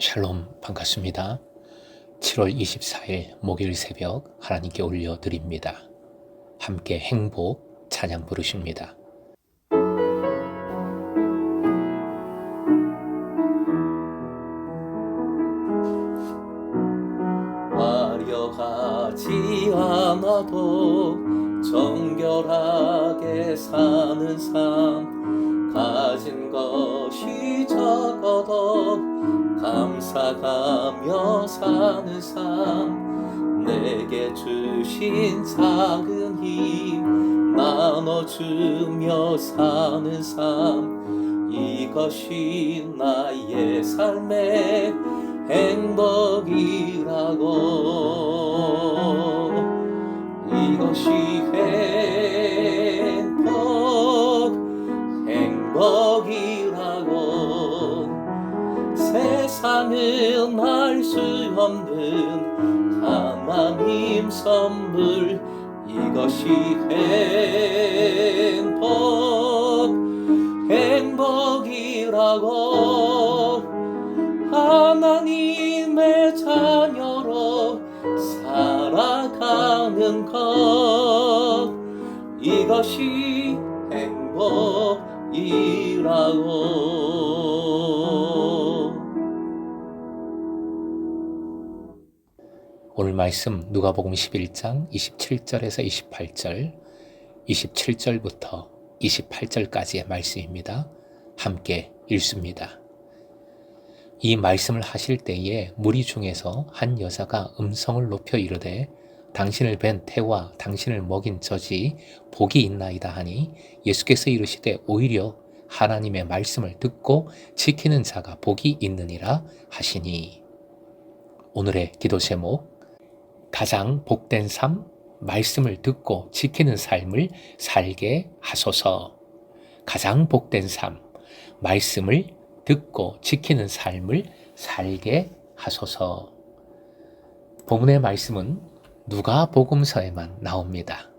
샬롬, 반갑습니다. 7월 24일 목요일 새벽 하나님께 올려드립니다. 함께 행복 찬양 부르십니다. 화려하지 않아도 정결하게 사는 삶, 가진 것이 적어도 감사하며 사는 삶, 내게 주신 작은 힘 나눠주며 사는 삶, 이것이 나의 삶의 행복이라고. 이것이 행복이라고. 세상은 알 수 없는 하나님 선물, 이것이 행복이라고. 하나님의 자녀로 살아가는 것, 이것이 행복이라고. 오늘 말씀 누가복음 11장 27절에서 28절, 27절부터 28절까지의 말씀입니다. 함께 읽습니다. 이 말씀을 하실 때에 무리 중에서 한 여자가 음성을 높여 이르되 당신을 뵌 태와 당신을 먹인 젖이 복이 있나이다 하니, 예수께서 이르시되 오히려 하나님의 말씀을 듣고 지키는 자가 복이 있느니라 하시니. 오늘의 기도 제목, 가장 복된 삶, 말씀을 듣고 지키는 삶을 살게 하소서. 가장 복된 삶, 말씀을 듣고 지키는 삶을 살게 하소서. 본문의 말씀은 누가복음서에만 나옵니다.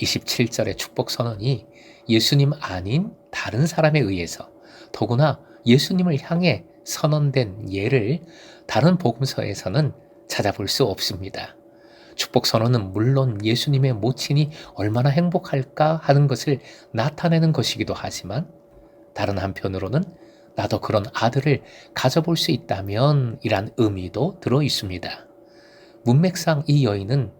27절의 축복 선언이 예수님 아닌 다른 사람에 의해서, 더구나 예수님을 향해 선언된 예를 다른 복음서에서는 찾아볼 수 없습니다. 축복 선언은 물론 예수님의 모친이 얼마나 행복할까 하는 것을 나타내는 것이기도 하지만, 다른 한편으로는 나도 그런 아들을 가져볼 수 있다면 이란 의미도 들어 있습니다. 문맥상 이 여인은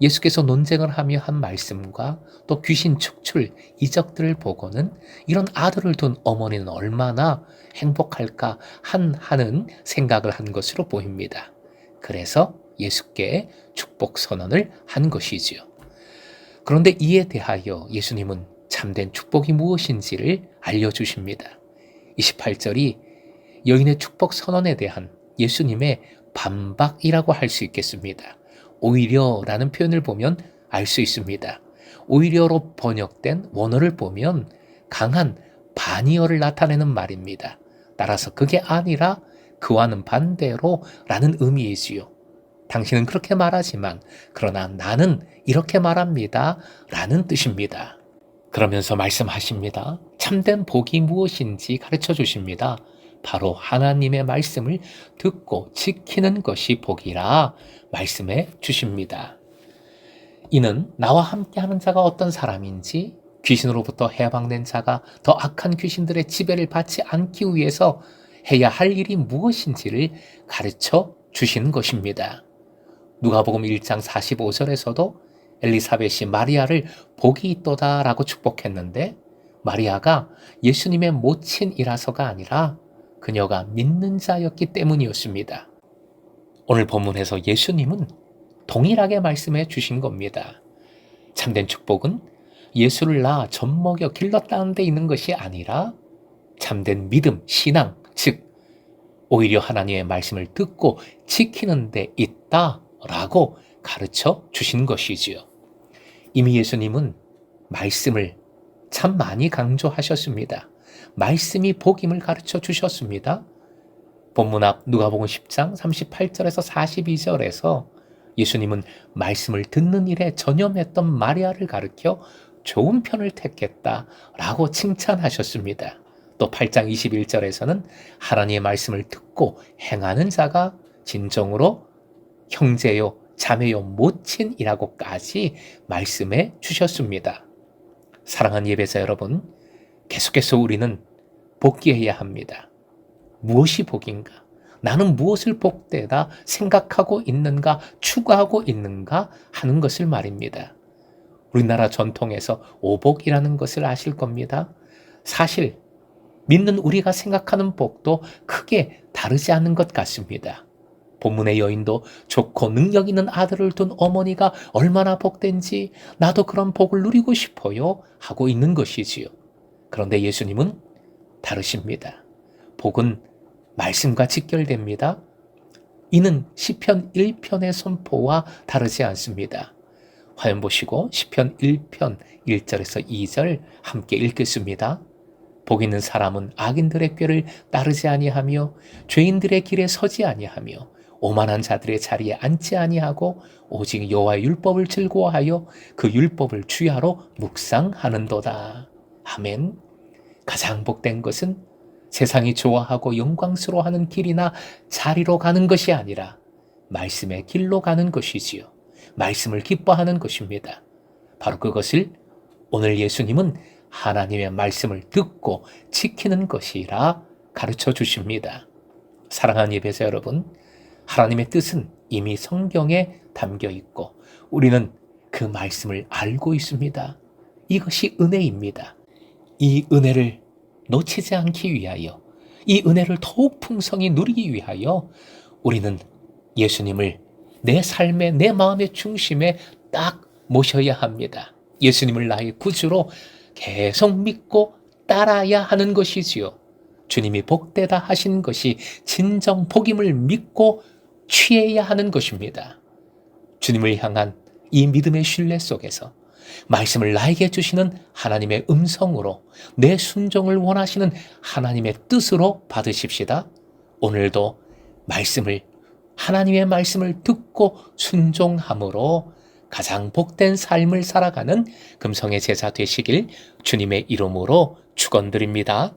예수께서 논쟁을 하며 한 말씀과 또 귀신 축출, 이적들을 보고는 이런 아들을 둔 어머니는 얼마나 행복할까 하는 생각을 한 것으로 보입니다. 그래서 예수께 축복 선언을 한 것이지요. 그런데 이에 대하여 예수님은 참된 축복이 무엇인지를 알려주십니다. 28절이 여인의 축복 선언에 대한 예수님의 반박이라고 할 수 있겠습니다. 오히려 라는 표현을 보면 알 수 있습니다. 오히려로 번역된 원어를 보면 강한 반의어를 나타내는 말입니다. 따라서 그게 아니라 그와는 반대로 라는 의미이지요. 당신은 그렇게 말하지만 그러나 나는 이렇게 말합니다 라는 뜻입니다. 그러면서 말씀하십니다. 참된 복이 무엇인지 가르쳐 주십니다. 바로 하나님의 말씀을 듣고 지키는 것이 복이라 말씀해 주십니다. 이는 나와 함께하는 자가 어떤 사람인지, 귀신으로부터 해방된 자가 더 악한 귀신들의 지배를 받지 않기 위해서 해야 할 일이 무엇인지를 가르쳐 주시는 것입니다. 누가복음 1장 45절에서도 엘리사벳이 마리아를 복이 있도다 라고 축복했는데, 마리아가 예수님의 모친이라서가 아니라 그녀가 믿는 자였기 때문이었습니다. 오늘 본문에서 예수님은 동일하게 말씀해 주신 겁니다. 참된 축복은 예수를 낳아 젖먹여 길렀다는 데 있는 것이 아니라 참된 믿음, 신앙, 즉 오히려 하나님의 말씀을 듣고 지키는 데 있다라고 가르쳐 주신 것이지요. 이미 예수님은 말씀을 참 많이 강조하셨습니다. 말씀이 복임을 가르쳐 주셨습니다. 본문 앞 누가복음 10장 38절에서 42절에서 예수님은 말씀을 듣는 일에 전념했던 마리아를 가르쳐 좋은 편을 택했다라고 칭찬하셨습니다. 또 8장 21절에서는 하나님의 말씀을 듣고 듣고 행하는 자가 진정으로 형제요 자매요 모친이라고까지 말씀해 주셨습니다. 사랑하는 예배자 여러분, 계속해서 우리는 복귀해야 합니다. 무엇이 복인가? 나는 무엇을 복되다 생각하고 있는가, 추구하고 있는가 하는 것을 말입니다. 우리나라 전통에서 오복이라는 것을 아실 겁니다. 사실 믿는 우리가 생각하는 복도 크게 다르지 않는 것 같습니다. 본문의 여인도 좋고 능력 있는 아들을 둔 어머니가 얼마나 복된지 나도 그런 복을 누리고 싶어요 하고 있는 것이지요. 그런데 예수님은 다르십니다. 복은 말씀과 직결됩니다. 이는 시편 1편의 선포와 다르지 않습니다. 화면 보시고 시편 1편 1절에서 2절 함께 읽겠습니다. 복 있는 사람은 악인들의 꾀를 따르지 아니하며 죄인들의 길에 서지 아니하며 오만한 자들의 자리에 앉지 아니하고 오직 여호와의 율법을 즐거워하여 그 율법을 주야로 묵상하는도다. 아멘. 가장 복된 것은 세상이 좋아하고 영광스러워하는 길이나 자리로 가는 것이 아니라 말씀의 길로 가는 것이지요. 말씀을 기뻐하는 것입니다. 바로 그것을 오늘 예수님은 하나님의 말씀을 듣고 지키는 것이라 가르쳐 주십니다. 사랑하는 예배자 여러분, 하나님의 뜻은 이미 성경에 담겨 있고 우리는 그 말씀을 알고 있습니다. 이것이 은혜입니다. 이 은혜를 놓치지 않기 위하여, 이 은혜를 더욱 풍성히 누리기 위하여 우리는 예수님을 내 삶의, 내 마음의 중심에 딱 모셔야 합니다. 예수님을 나의 구주로 계속 믿고 따라야 하는 것이지요. 주님이 복되다 하신 것이 진정 복임을 믿고 취해야 하는 것입니다. 주님을 향한 이 믿음의 신뢰 속에서 말씀을 나에게 주시는 하나님의 음성으로 내 순종을 원하시는 하나님의 뜻으로 받으십시다. 오늘도 하나님의 말씀을 듣고 순종함으로 가장 복된 삶을 살아가는 금성의 제자 되시길 주님의 이름으로 축원드립니다.